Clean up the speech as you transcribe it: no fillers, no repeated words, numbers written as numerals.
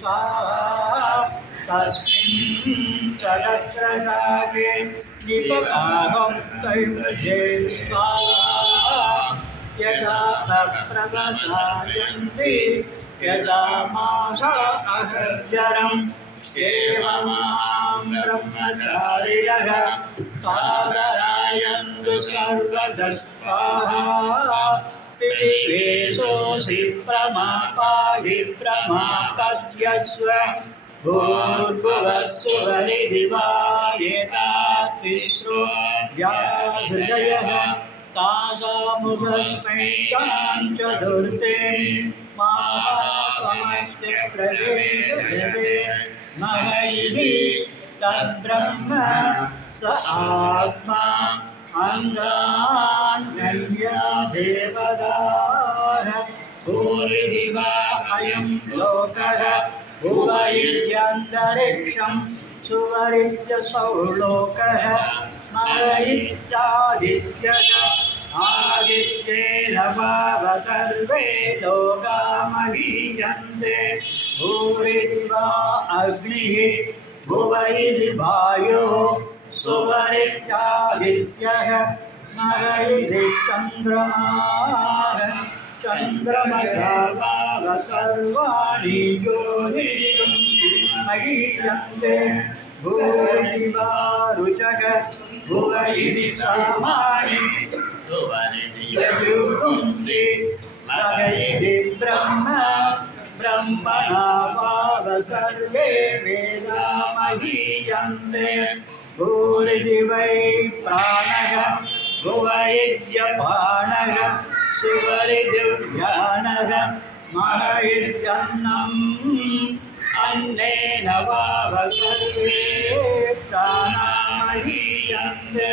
स्वाहा तस्मिन् चलत्रशाके निपपाहं तैमजे स्वाहा यदा प्रप्रवधायन्ति यदा मासा अहर्जरम् एवमां ब्रह्मचारिणः साधरायन्तु सर्वदा स्वाहा पितृवेशोऽसि प्रमापाहि प्रमापस्य स्व भूर्भुवस्सुवरिदिवायेतात्तिस्रो व्याहृदयः तासामुपस्मै काञ्चतुर्थे महासमस्य प्रवेशते महैः तद्ब्रह्म स आत्मा अन्यान्या देवदाः भूरिदिवा अयं लोकः भुवैर्यन्तरिक्षं सुवरित्यसौ लोकः मरैश्चादित्यः आदित्येन वाव सर्वे लोका महीयन्ते भूरिदिवा अग्निः भुवैर्वायुः सुवरित्यादित्यः मरैः चन्द्रमाः चन्द्रमसा वाव सर्वाणि योनिषु महीयन्ते भूरिदिवा रुचः भुवैः सामानि यजुर्वंसि महैः ब्रह्म ब्रह्मणा वाव सर्वे वेदा महीयन्ते भूरिदिवै प्राणः भुवैर्यपाणः शिवरिदिव्यानः महैर्यन्नम् अन्नेन वाव सर्वे प्राणा महीयन्ते